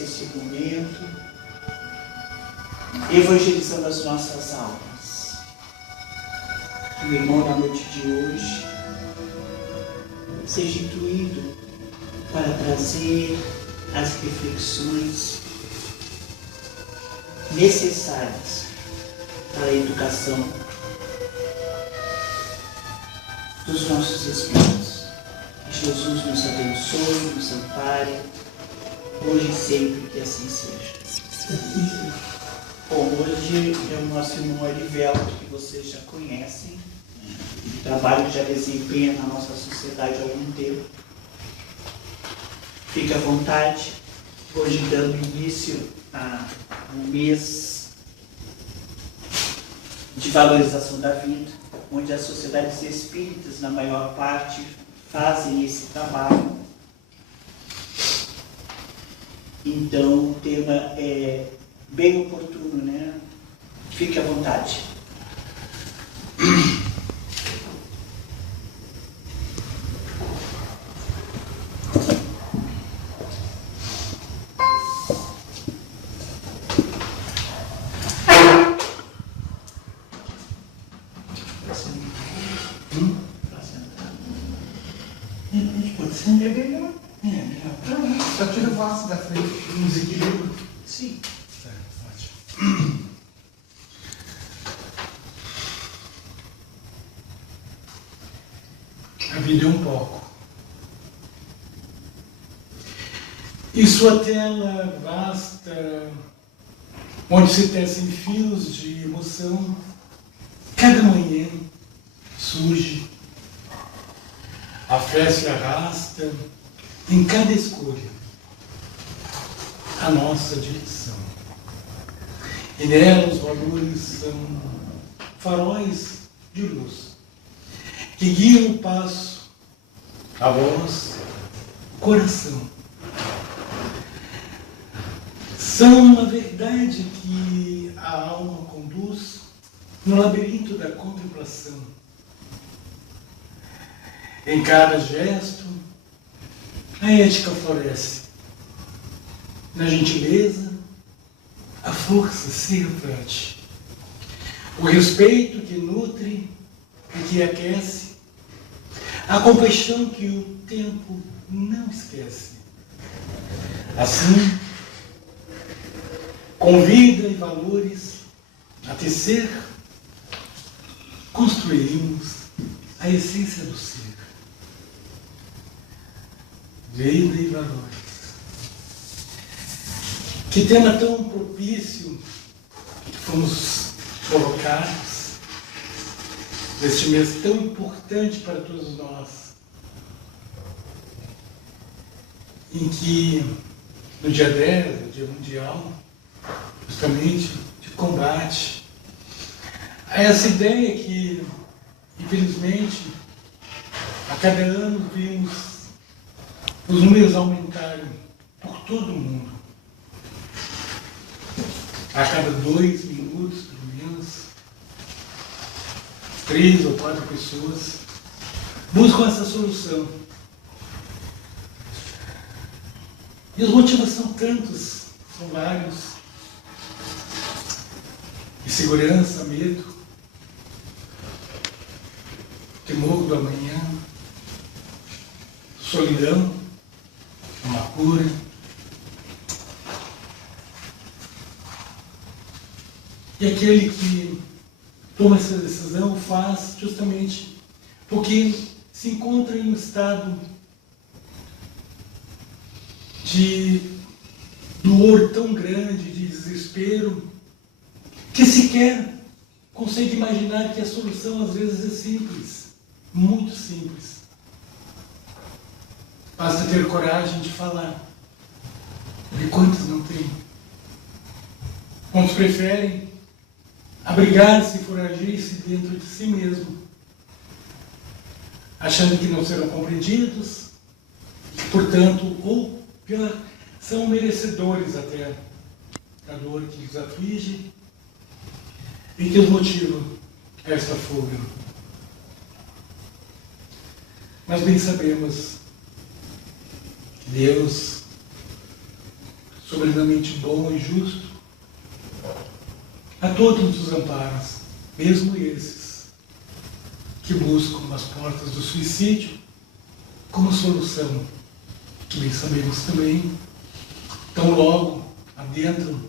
oferece esse momento, evangelizando as nossas almas. Que o irmão na noite de hoje seja intuído para trazer as reflexões necessárias para a educação dos nossos espíritos. Que Jesus nos abençoe, nos ampare, hoje e sempre, que assim seja. Bom, hoje é o nosso irmão Erivelto, que vocês já conhecem, o trabalho que já desempenha na nossa sociedade há algum tempo. Fique à vontade, hoje dando início a um mês de valorização da vida, onde as sociedades espíritas, na maior parte, fazem esse trabalho. Então, o tema é bem oportuno, né? Fique à vontade. É melhor. Só tira o vaso da frente, um desequilíbrio. Sim. Certo, ótimo. A vida é um pouco. E sua tela vasta, onde se tecem fios de emoção, cada manhã surge. A fé se arrasta em cada escolha, a nossa direção. E nela os valores são faróis de luz, que guiam o passo, a voz, o coração. São uma verdade que a alma conduz no labirinto da contemplação. Em cada gesto, a ética floresce. Na gentileza, a força se reflete. O respeito que nutre e que aquece. A compaixão que o tempo não esquece. Assim, com vida e valores a tecer, construímos a essência do ser. Vida e valores. Que tema tão propício que fomos colocados neste mês tão importante para todos nós, em que no dia 10, o Dia Mundial, justamente de combate a essa ideia que, infelizmente, a cada ano vimos os números aumentarem por todo o mundo. A cada 2 minutos, pelo menos, 3 ou 4 pessoas buscam essa solução. E os motivos são tantos, são vários. Insegurança, medo, temor do amanhã, solidão, uma cura. E aquele que toma essa decisão faz justamente porque se encontra em um estado de dor tão grande, de desespero, que sequer consegue imaginar que a solução às vezes é simples, muito simples. Basta ter coragem de falar. E quantos não têm? Quantos preferem abrigar-se e foragir-se dentro de si mesmo, achando que não serão compreendidos, portanto, ou pior, são merecedores até da dor que os aflige e que os motiva a esta fuga. Mas bem sabemos que Deus, soberanamente bom e justo, a todos os amparos, mesmo esses que buscam as portas do suicídio como solução, que bem sabemos também, tão logo adentram,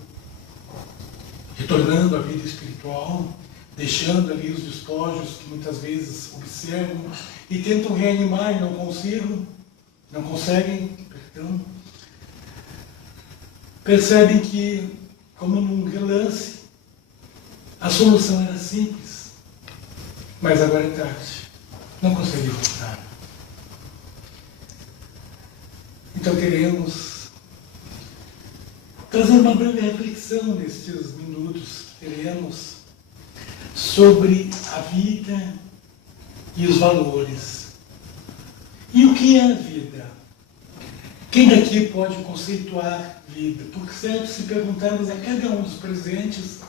retornando à vida espiritual, deixando ali os despojos que muitas vezes observam e tentam reanimar e não conseguem, percebem que, como num relance, a solução era simples, mas agora é tarde, não consegue voltar. Então queremos trazer uma breve reflexão nestes minutos que teremos sobre a vida e os valores. E o que é a vida? Quem daqui pode conceituar vida? Porque se perguntarmos a cada um dos presentes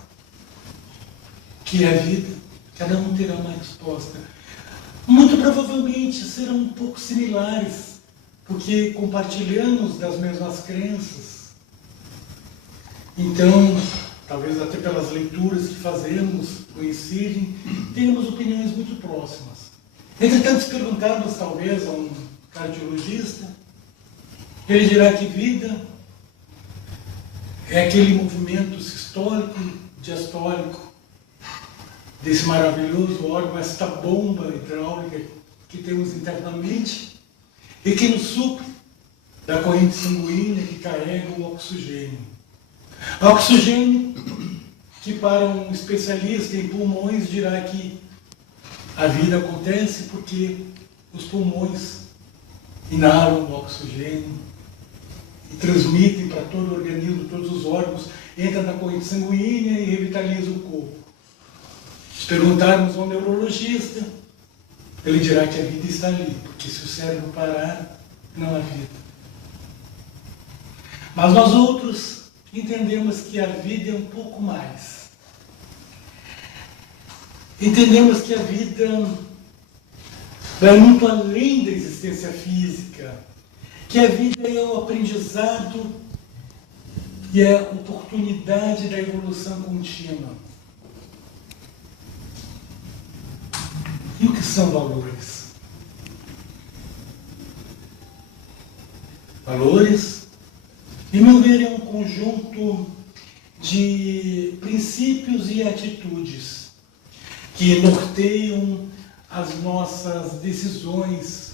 que é a vida, cada um terá uma resposta. Muito provavelmente serão um pouco similares, porque compartilhamos das mesmas crenças. Então, talvez até pelas leituras que fazemos, coincide, temos opiniões muito próximas. Entretanto, se perguntarmos talvez a um cardiologista, ele dirá que vida é aquele movimento sistólico, diastólico, desse maravilhoso órgão, esta bomba hidráulica que temos internamente e que nos supre da corrente sanguínea que carrega o oxigênio. O oxigênio que para um especialista em pulmões dirá que a vida acontece porque os pulmões inalam o oxigênio e transmitem para todo o organismo, todos os órgãos, entra na corrente sanguínea e revitaliza o corpo. Se perguntarmos a um neurologista, ele dirá que a vida está ali, porque se o cérebro parar, não há vida. Mas nós outros entendemos que a vida é um pouco mais. Entendemos que a vida vai muito além da existência física, que a vida é o aprendizado e é a oportunidade da evolução contínua. E o que são valores? Valores, em meu ver, é um conjunto de princípios e atitudes que norteiam as nossas decisões,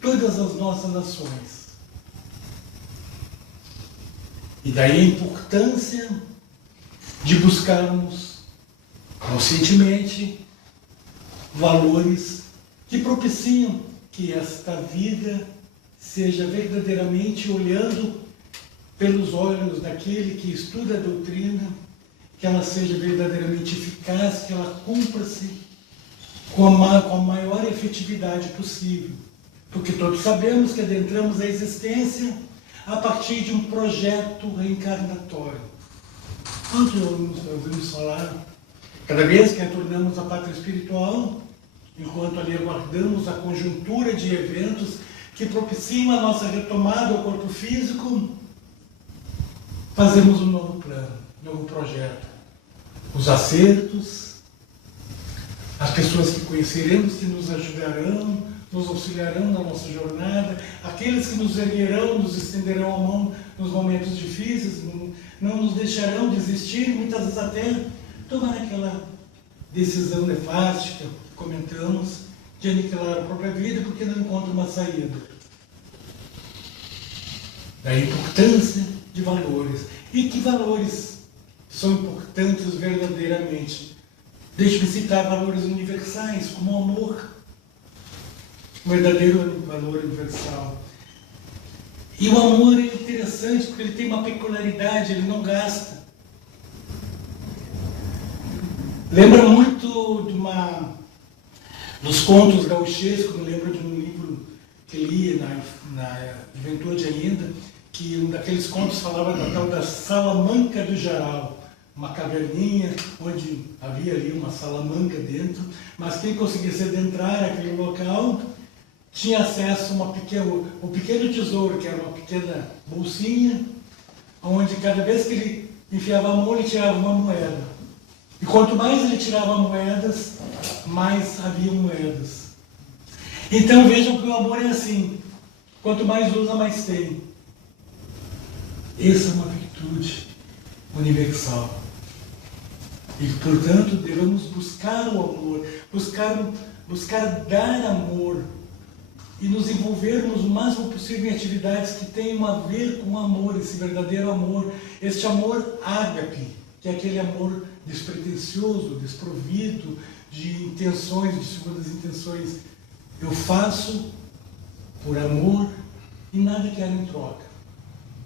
todas as nossas ações. E daí a importância de buscarmos conscientemente valores que propiciam que esta vida seja verdadeiramente olhando pelos olhos daquele que estuda a doutrina, que ela seja verdadeiramente eficaz, que ela cumpra-se com a maior efetividade possível. Porque todos sabemos que adentramos a existência a partir de um projeto reencarnatório. Quanto ouvimos falar? Cada vez que retornamos à pátria espiritual, enquanto ali aguardamos a conjuntura de eventos que propiciam a nossa retomada ao corpo físico, fazemos um novo plano, um novo projeto. Os acertos, as pessoas que conheceremos que nos ajudarão, nos auxiliarão na nossa jornada, aqueles que nos erguerão, nos estenderão a mão nos momentos difíceis, não nos deixarão desistir, muitas vezes até tomar aquela decisão nefástica que comentamos, de aniquilar a própria vida porque não encontra uma saída. Da importância de valores. E que valores são importantes verdadeiramente? Deixe-me citar valores universais, como o amor, um verdadeiro valor universal. E o amor é interessante porque ele tem uma peculiaridade, ele não gasta. Lembra muito dos contos gauchescos, me lembro de um livro que li na juventude ainda, que um daqueles contos falava da tal da Salamanca do Jaral, uma caverninha onde havia ali uma salamanca dentro, mas quem conseguisse adentrar aquele local tinha acesso a um pequeno tesouro, que era uma pequena bolsinha, onde cada vez que ele enfiava a mão, ele tirava uma moeda. E quanto mais ele tirava moedas, mais havia moedas. Então vejam que o amor é assim. Quanto mais usa, mais tem. Essa é uma virtude universal. E, portanto, devemos buscar o amor, buscar dar amor e nos envolvermos o máximo possível em atividades que tenham a ver com o amor, esse verdadeiro amor, este amor ágape, que é aquele amor despretensioso, desprovido de intenções, de segundas intenções. Eu faço por amor e nada quero em troca,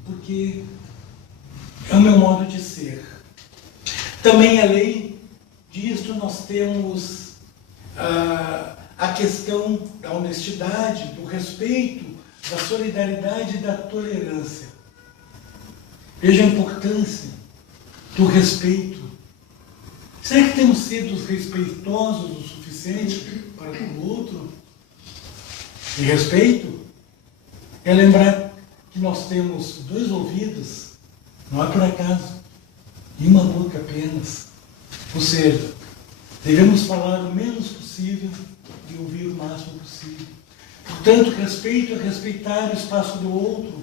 porque é o meu modo de ser. Também, além disto, nós temos a questão da honestidade, do respeito, da solidariedade e da tolerância. Veja a importância do respeito. Será que temos sido respeitosos o suficiente para com o outro? E respeito é lembrar que nós temos 2 ouvidos, não é por acaso, e uma boca apenas. Ou seja, devemos falar o menos possível e ouvir o máximo possível. Portanto, respeito é respeitar o espaço do outro,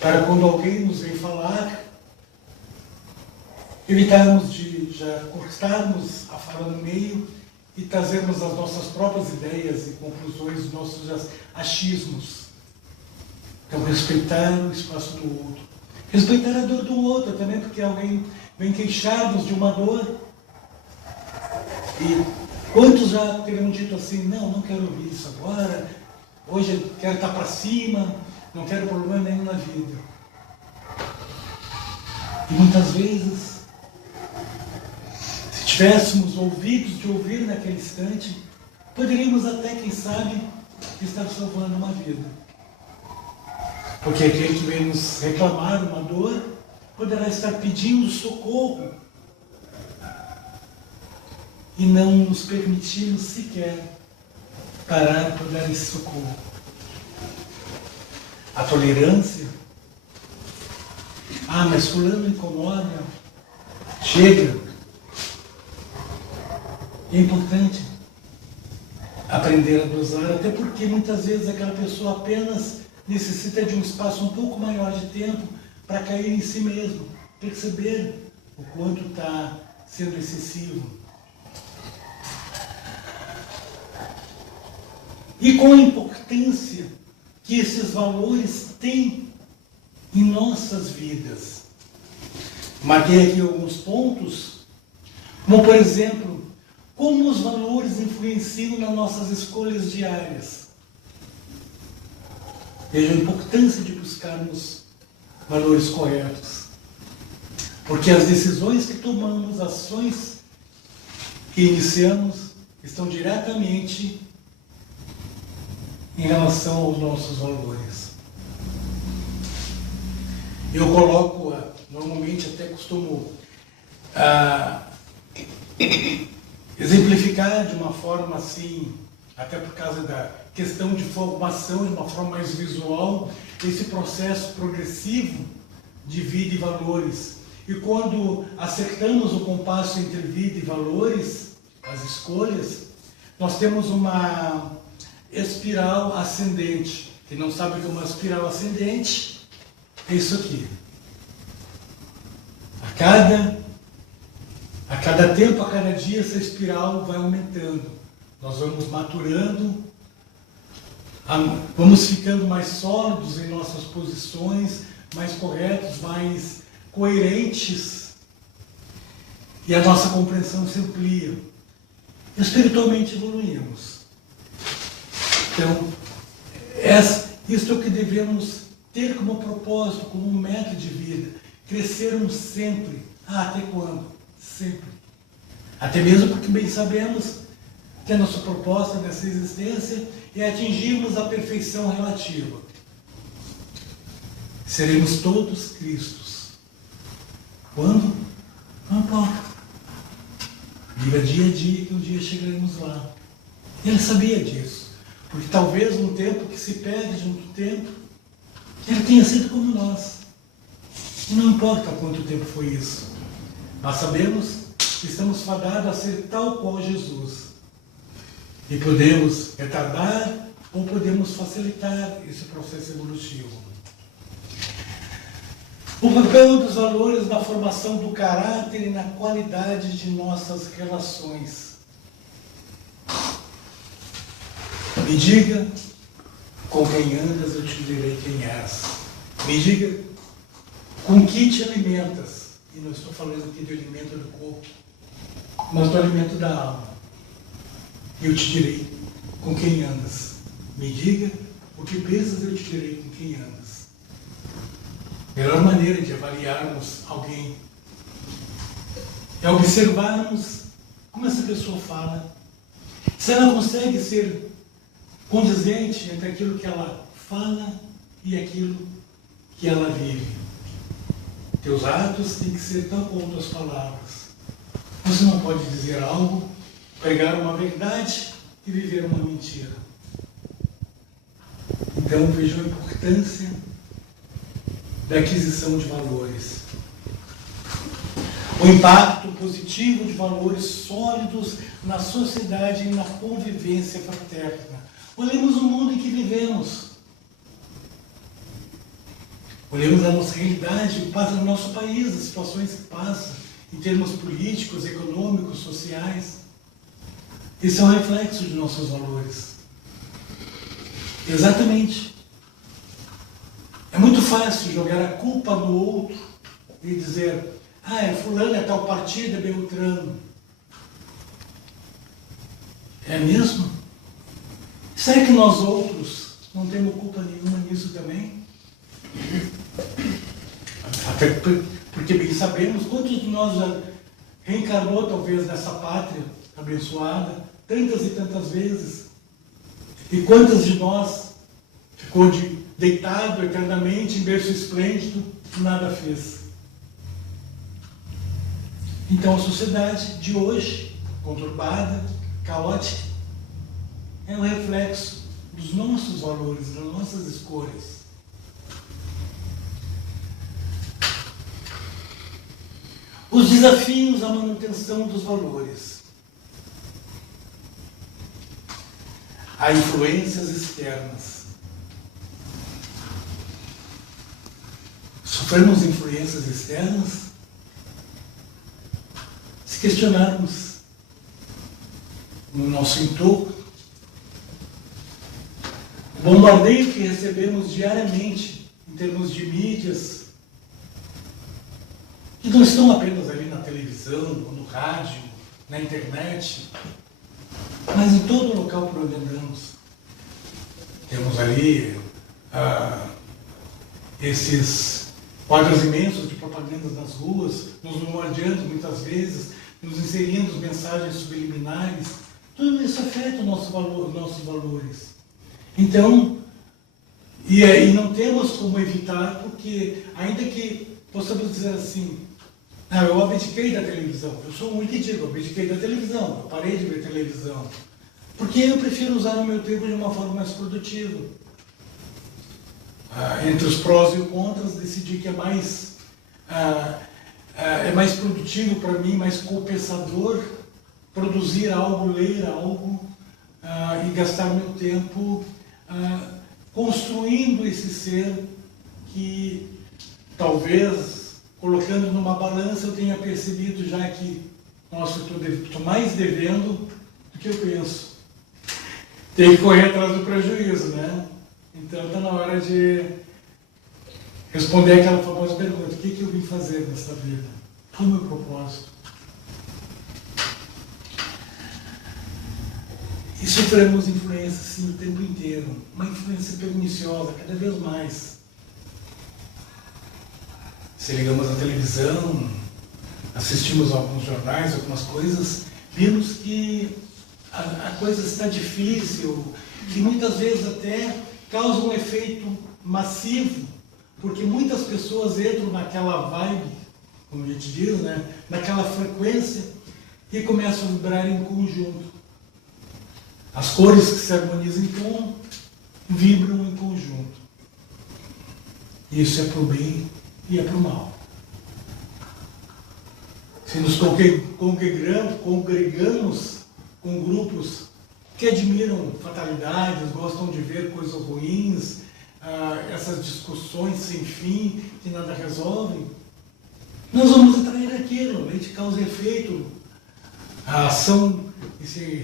para quando alguém nos vem falar, evitarmos de já cortarmos a fala no meio e trazermos as nossas próprias ideias e conclusões, os nossos achismos. Então, respeitar o espaço do outro. Respeitar a dor do outro também, porque alguém vem queixar-nos de uma dor. E quantos já teriam dito assim, não quero ouvir isso agora, hoje eu quero estar para cima, não quero problema nenhum na vida. E muitas vezes, se tivéssemos ouvidos de ouvir naquele instante, poderíamos até, quem sabe, estar salvando uma vida. Porque aquele que vem nos reclamar uma dor, poderá estar pedindo socorro e não nos permitimos sequer parar para dar esse socorro. A tolerância. Mas fulano incomoda. Chega. É importante aprender a dosar, até porque muitas vezes aquela pessoa apenas necessita de um espaço um pouco maior de tempo para cair em si mesmo, perceber o quanto está sendo excessivo. E com a importância que esses valores têm em nossas vidas. Marquei aqui alguns pontos, como por exemplo, como os valores influenciam nas nossas escolhas diárias. Veja a importância de buscarmos valores corretos. Porque as decisões que tomamos, ações que iniciamos, estão diretamente em relação aos nossos valores. Eu coloco, normalmente até costumo exemplificar de uma forma assim, até por causa da questão de formação, de uma forma mais visual, esse processo progressivo de vida e valores. E quando acertamos o compasso entre vida e valores, as escolhas, nós temos uma espiral ascendente. Quem não sabe o que é uma espiral ascendente, é isso aqui. A cada tempo, a cada dia, essa espiral vai aumentando. Nós vamos maturando, vamos ficando mais sólidos em nossas posições, mais corretos, mais coerentes, e a nossa compreensão se amplia. Espiritualmente evoluímos. Então, isso é o que devemos ter como propósito, como meta de vida. Crescermos sempre. Até quando? Sempre. Até mesmo porque bem sabemos que a nossa proposta nessa existência é atingirmos a perfeição relativa. Seremos todos Cristos. Quando? Não importa. Viva dia a dia que um dia chegaremos lá. Ele sabia disso. Porque talvez um tempo que se perde junto ao tempo, ele tenha sido como nós. E não importa quanto tempo foi isso. Nós sabemos que estamos fadados a ser tal qual Jesus. E podemos retardar ou podemos facilitar esse processo evolutivo. O papel dos valores na formação do caráter e na qualidade de nossas relações. Me diga com quem andas, eu te direi quem és. Me diga com que te alimentas. E não estou falando aqui do alimento do corpo, mas do alimento da alma. Eu te direi com quem andas. Me diga o que pensas, eu te direi com quem andas. Melhor maneira de avaliarmos alguém é observarmos como essa pessoa fala. Se ela consegue ser condizente entre aquilo que ela fala e aquilo que ela vive. Teus atos têm que ser tal como tuas palavras. Você não pode dizer algo, pregar uma verdade e viver uma mentira. Então vejam a importância da aquisição de valores. O impacto positivo de valores sólidos na sociedade e na convivência fraterna. Olhemos o mundo em que vivemos. Olhemos a nossa realidade, o que passa no nosso país, as situações que passam, em termos políticos, econômicos, sociais. Esse é um reflexo de nossos valores. Exatamente. É muito fácil jogar a culpa no outro e dizer, é fulano, é tal partido, é Beltrano. É mesmo? Será que nós outros não temos culpa nenhuma nisso também? Até porque bem sabemos quantos de nós já reencarnou talvez nessa pátria abençoada, tantas e tantas vezes. E quantas de nós ficou deitado eternamente em berço esplêndido e nada fez. Então a sociedade de hoje, conturbada, caótica, é um reflexo dos nossos valores, das nossas escolhas. Os desafios à manutenção dos valores. Há influências externas. Sofremos influências externas? Se questionarmos no nosso entorno, o bombardeio que recebemos diariamente em termos de mídias, que não estão apenas ali na televisão, no rádio, na internet, mas em todo local por onde andamos. Temos ali esses quadros imensos de propagandas nas ruas, nos bombardeando muitas vezes, nos inserindo mensagens subliminares. Tudo isso afeta o nosso valor, nossos valores. Então, e aí não temos como evitar, porque ainda que possamos dizer assim, eu abdiquei da televisão, eu sou um que digo, eu abdiquei da televisão, eu parei de ver televisão, porque eu prefiro usar o meu tempo de uma forma mais produtiva. Entre os prós e os contras, decidi que é mais produtivo para mim, mais compensador produzir algo, ler algo e gastar meu tempo construindo esse ser que talvez, colocando numa balança, eu tenha percebido já que, nossa, eu estou mais devendo do que eu penso. Tem que correr atrás do prejuízo, né? Então está na hora de responder aquela famosa pergunta: o que eu vim fazer nesta vida? Qual é o meu propósito? E sofremos influência assim o tempo inteiro, uma influência perniciosa, cada vez mais. Se ligamos à televisão, assistimos a alguns jornais, algumas coisas, vimos que a coisa está difícil, que muitas vezes até causa um efeito massivo, porque muitas pessoas entram naquela vibe, como a gente diz, né? Naquela frequência, e começam a vibrar em conjunto. As cores que se harmonizam em tom vibram em conjunto. Isso é para o bem e é para o mal. se nos congregamos com grupos que admiram fatalidades, gostam de ver coisas ruins, essas discussões sem fim que nada resolvem, nós vamos atrair aquilo, lei de causa e efeito, a ação,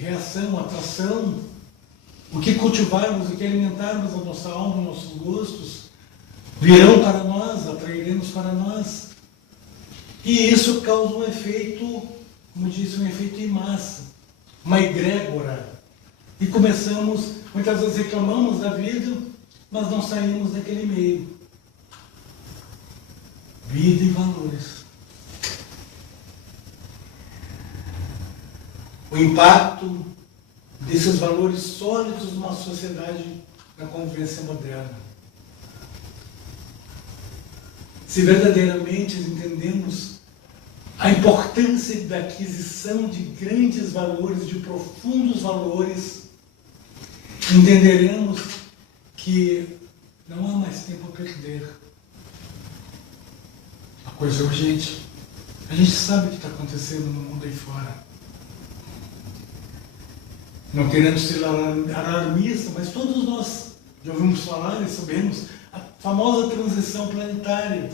reação, atração, o que cultivarmos, o que alimentarmos a nossa alma, os nossos gostos, virão para nós, atrairemos para nós. E isso causa um efeito, como disse, um efeito em massa, uma egrégora. E começamos, muitas vezes reclamamos da vida, mas não saímos daquele meio. Vida e valores. O impacto desses valores sólidos numa sociedade na convivência moderna. Se verdadeiramente entendemos a importância da aquisição de grandes valores, de profundos valores, entenderemos que não há mais tempo a perder. A coisa é urgente. A gente sabe o que está acontecendo no mundo aí fora. Não querendo ser alarmista, mas todos nós já ouvimos falar e sabemos a famosa transição planetária.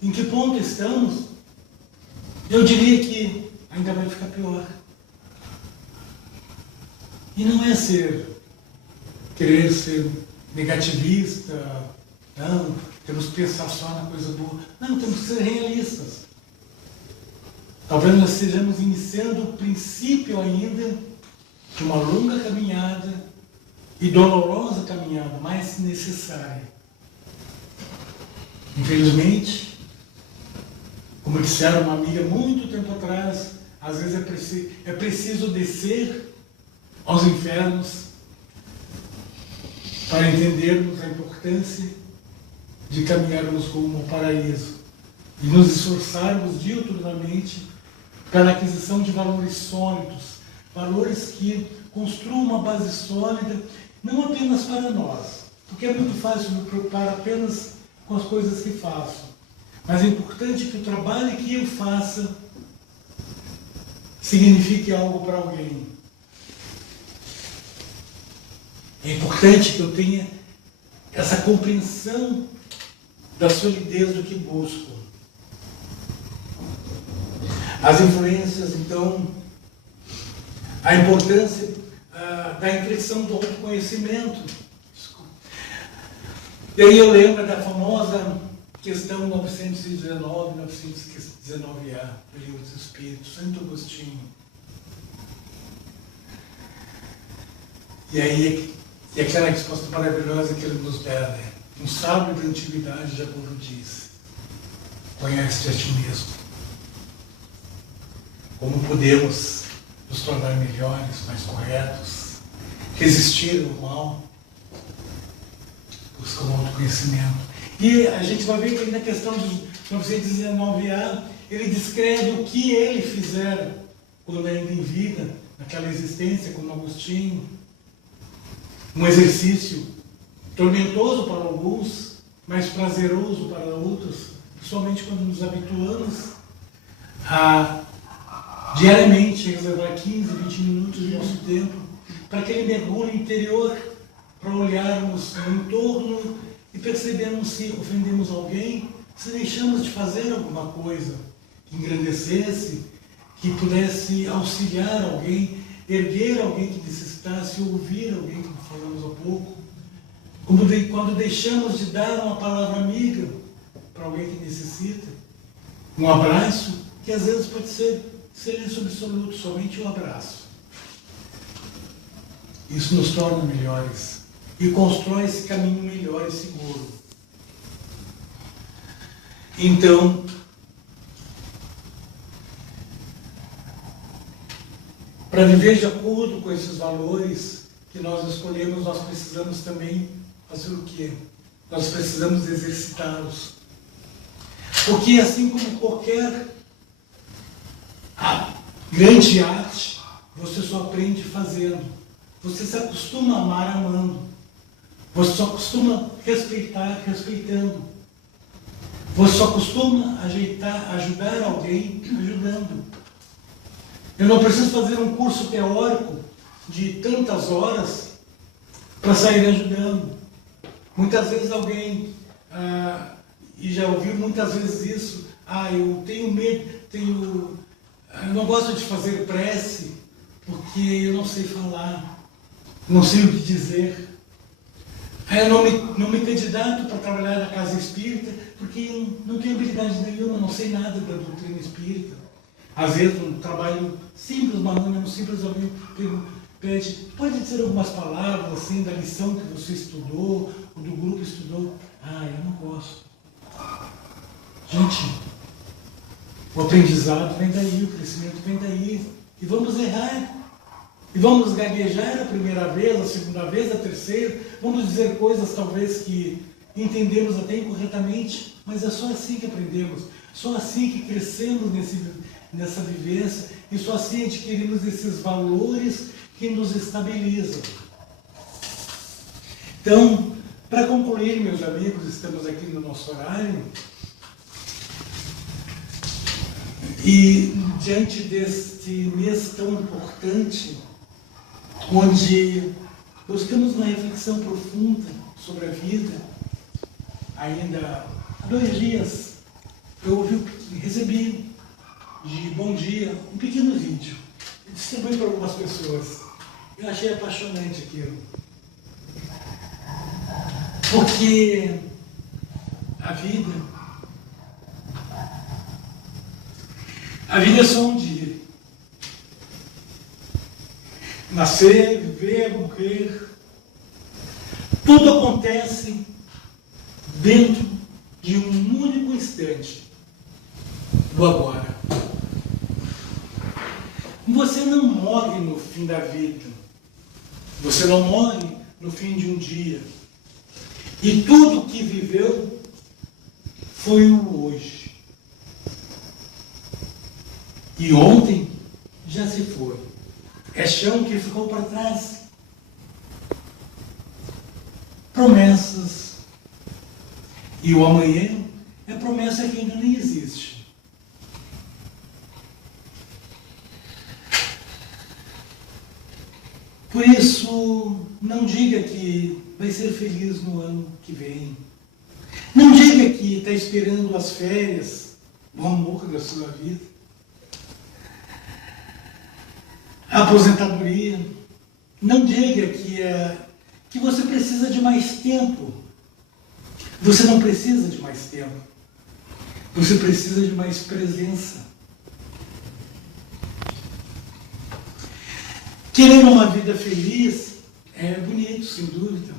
Em que ponto estamos? Eu diria que ainda vai ficar pior. E não é querer ser negativista, não, temos que pensar só na coisa boa. Não, temos que ser realistas. Talvez nós estejamos iniciando o princípio ainda de uma longa caminhada e dolorosa caminhada, mas necessária. Infelizmente, como disseram uma amiga muito tempo atrás, às vezes é preciso descer aos infernos para entendermos a importância de caminharmos rumo ao paraíso e nos esforçarmos diuturnamente pela aquisição de valores sólidos, valores que construam uma base sólida, não apenas para nós, porque é muito fácil me preocupar apenas com as coisas que faço, mas é importante que o trabalho que eu faça signifique algo para alguém. É importante que eu tenha essa compreensão da solidez do que busco. As influências, então, a importância da inflexão do autoconhecimento. E aí eu lembro da famosa questão 919, 919A, do Livro dos Espíritos, Santo Agostinho. E aí, e aquela resposta maravilhosa que ele nos dá, né? Um sábio da antiguidade já como disse: conhece-te a ti mesmo. Como podemos nos tornar melhores, mais corretos, resistir ao mal, buscar o autoconhecimento. E a gente vai ver que na questão dos 919A, ele descreve o que ele fizera quando ainda em vida, naquela existência, como Agostinho. Um exercício tormentoso para alguns, mas prazeroso para outros, principalmente quando nos habituamos a diariamente reservar 15, 20 minutos do nosso tempo para aquele mergulho interior, para olharmos no entorno e percebermos se ofendemos alguém, se deixamos de fazer alguma coisa que engrandecesse, que pudesse auxiliar alguém, erguer alguém que necessitasse, ouvir alguém, como falamos há pouco, quando deixamos de dar uma palavra amiga para alguém que necessita, um abraço, que às vezes pode ser silêncio absoluto, somente um abraço. Isso nos torna melhores e constrói esse caminho melhor e seguro. Então, para viver de acordo com esses valores que nós escolhemos, nós precisamos também fazer o quê? Nós precisamos exercitá-los. Porque assim como qualquer grande arte, você só aprende fazendo. Você se acostuma a amar amando. Você só acostuma respeitar respeitando. Você só costuma ajudar alguém ajudando. Eu não preciso fazer um curso teórico de tantas horas para sair ajudando. Muitas vezes alguém, e já ouvi muitas vezes isso, eu tenho medo, eu não gosto de fazer prece porque eu não sei falar, não sei o que dizer. Eu não me candidato para trabalhar na casa espírita porque eu não tenho habilidade nenhuma, não sei nada da doutrina espírita. Às vezes um trabalho simples, uma reunião simples, alguém pede, pode dizer algumas palavras assim da lição que você estudou, ou do grupo estudou. Eu não gosto. Gente, o aprendizado vem daí, o crescimento vem daí. E vamos errar. E vamos gaguejar a primeira vez, a segunda vez, a terceira. Vamos dizer coisas talvez que entendemos até incorretamente, mas é só assim que aprendemos. Só assim que crescemos nessa vivência. E só assim adquirimos esses valores que nos estabilizam. Então, para concluir, meus amigos, estamos aqui no nosso horário. E diante deste mês tão importante, onde buscamos uma reflexão profunda sobre a vida, ainda há 2 dias eu recebi de bom dia um pequeno vídeo e distribuí para algumas pessoas. Eu achei apaixonante aquilo, porque a vida é só um dia. Nascer, viver, morrer, tudo acontece dentro de um único instante, do agora. Você não morre no fim da vida, você não morre no fim de um dia, e tudo que viveu foi o hoje. E ontem já se foi. É chão que ficou para trás. Promessas. E o amanhã é promessa que ainda nem existe. Por isso, não diga que vai ser feliz no ano que vem. Não diga que está esperando as férias, o amor da sua vida. A aposentadoria. Não diga que você precisa de mais tempo. Você não precisa de mais tempo. Você precisa de mais presença. Querer uma vida feliz é bonito, sem dúvida.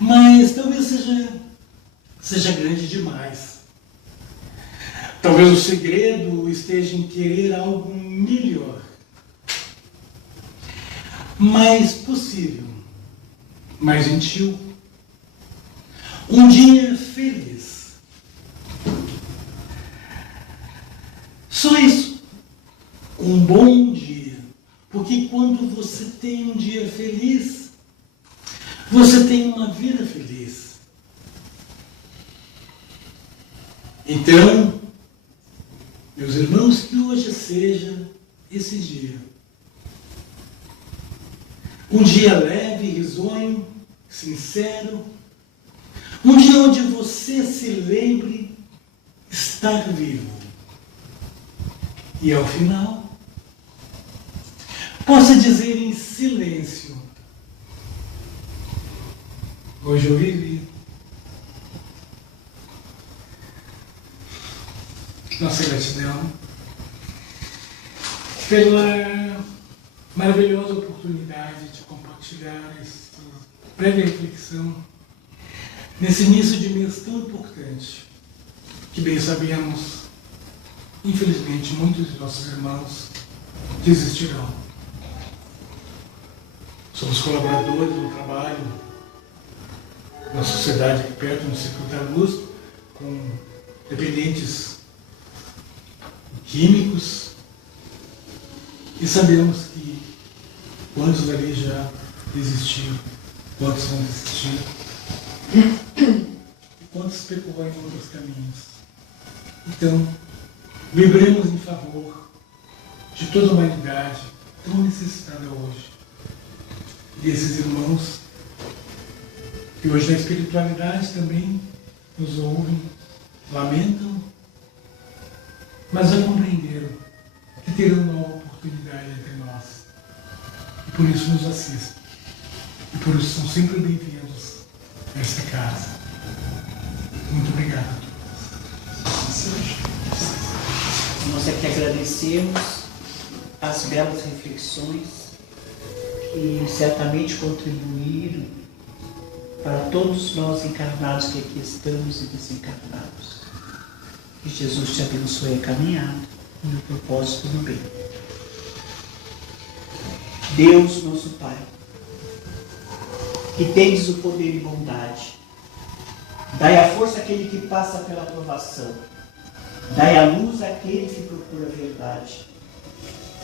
Mas talvez seja grande demais. Talvez o segredo esteja em querer algo melhor, mais possível, mais gentil. Um dia feliz. Só isso. Um bom dia. Porque quando você tem um dia feliz, você tem uma vida feliz. Então, meus irmãos, que hoje seja esse dia. Um dia leve, risonho, sincero. Um dia onde você se lembre estar vivo. E ao final, possa dizer em silêncio: hoje eu vivi. Nossa gratidão pela maravilhosa oportunidade de compartilhar essa breve reflexão nesse início de mês tão importante, que bem sabemos, infelizmente, muitos de nossos irmãos desistirão. Somos colaboradores no trabalho, na sociedade aqui perto, no Círculo da Luz, com dependentes químicos, e sabemos que quantos ali já desistiram, quantos vão desistir, e quantos percorrem outros caminhos. Então, vibremos em favor de toda a humanidade, tão necessitada hoje, desses irmãos que hoje na espiritualidade também nos ouvem, lamentam, mas já compreenderam que terão uma oportunidade entre nós. E por isso nos assistem. E por isso são sempre bem-vindos a esta casa. Muito obrigado a todos. Nós aqui agradecemos as belas reflexões que certamente contribuíram para todos nós encarnados que aqui estamos e desencarnados. Que Jesus te abençoe a caminhada e o propósito do bem. Deus, nosso Pai, que tendes o poder e bondade, dai a força àquele que passa pela provação, dai a luz àquele que procura a verdade.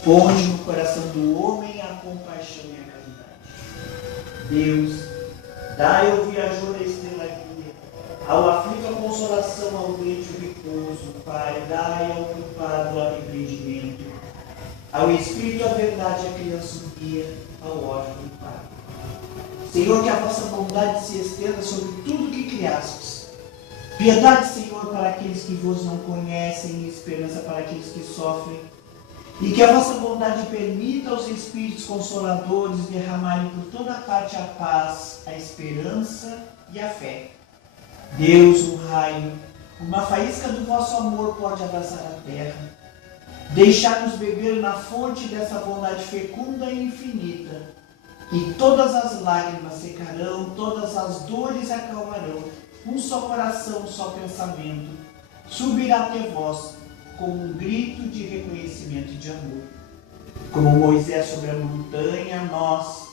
Ponde no coração do homem a compaixão e a caridade. Deus, dai ao viajor a estrela guia, ao aflito a consolação, ao doente o repouso. Pai, dai ao culpado o arrependimento, ao espírito a verdade, a criança o guia, ao órfão o Pai. Senhor, que a vossa bondade se estenda sobre tudo que criastes. Piedade, Senhor, para aqueles que vos não conhecem, e esperança para aqueles que sofrem. E que a vossa bondade permita aos Espíritos Consoladores derramarem por toda parte a paz, a esperança e a fé. Deus, um raio, uma faísca do vosso amor pode abraçar a terra. Deixar-nos beber na fonte dessa bondade fecunda e infinita. E todas as lágrimas secarão, todas as dores acalmarão. Um só coração, um só pensamento subirá até vós, como um grito de reconhecimento e de amor. Como Moisés sobre a montanha, nós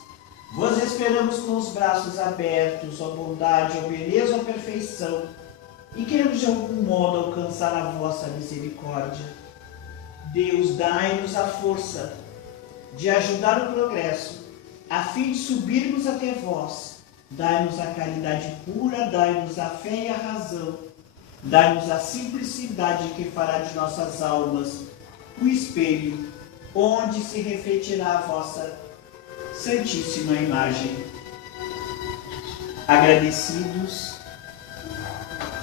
vos esperamos com os braços abertos, ó bondade, ó beleza, ó perfeição, e queremos de algum modo alcançar a vossa misericórdia. Deus, dai-nos a força de ajudar o progresso, a fim de subirmos até vós. Dai-nos a caridade pura, dai-nos a fé e a razão. Dai-nos a simplicidade que fará de nossas almas o espelho onde se refletirá a vossa santíssima imagem. Agradecidos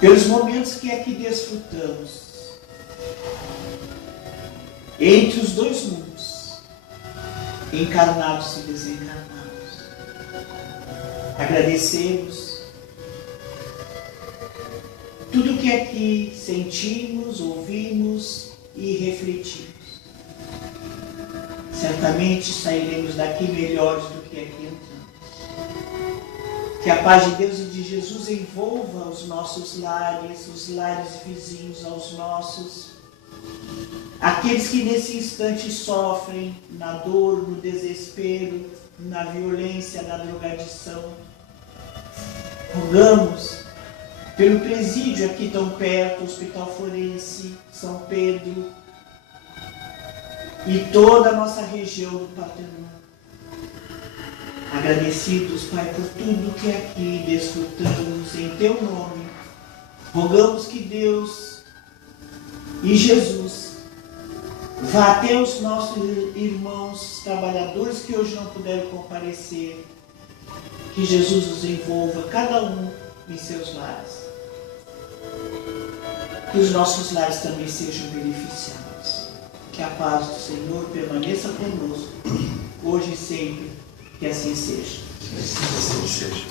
pelos momentos que aqui desfrutamos, entre os dois mundos, encarnados e desencarnados. Agradecemos tudo que aqui sentimos, ouvimos e refletimos. Certamente sairemos daqui melhores do que aqui entramos. Que a paz de Deus e de Jesus envolva os nossos lares, os lares vizinhos aos nossos, aqueles que nesse instante sofrem na dor, no desespero, na violência, na drogadição. Rogamos pelo presídio aqui tão perto, Hospital Forense, São Pedro e toda a nossa região do Partenon. Agradecidos, Pai, por tudo que aqui desfrutamos em Teu nome. Rogamos que Deus e Jesus vá até os nossos irmãos trabalhadores que hoje não puderam comparecer. Que Jesus os envolva, cada um em seus lares. Que os nossos lares também sejam beneficiados. Que a paz do Senhor permaneça conosco, hoje e sempre. Que assim seja. Que assim seja.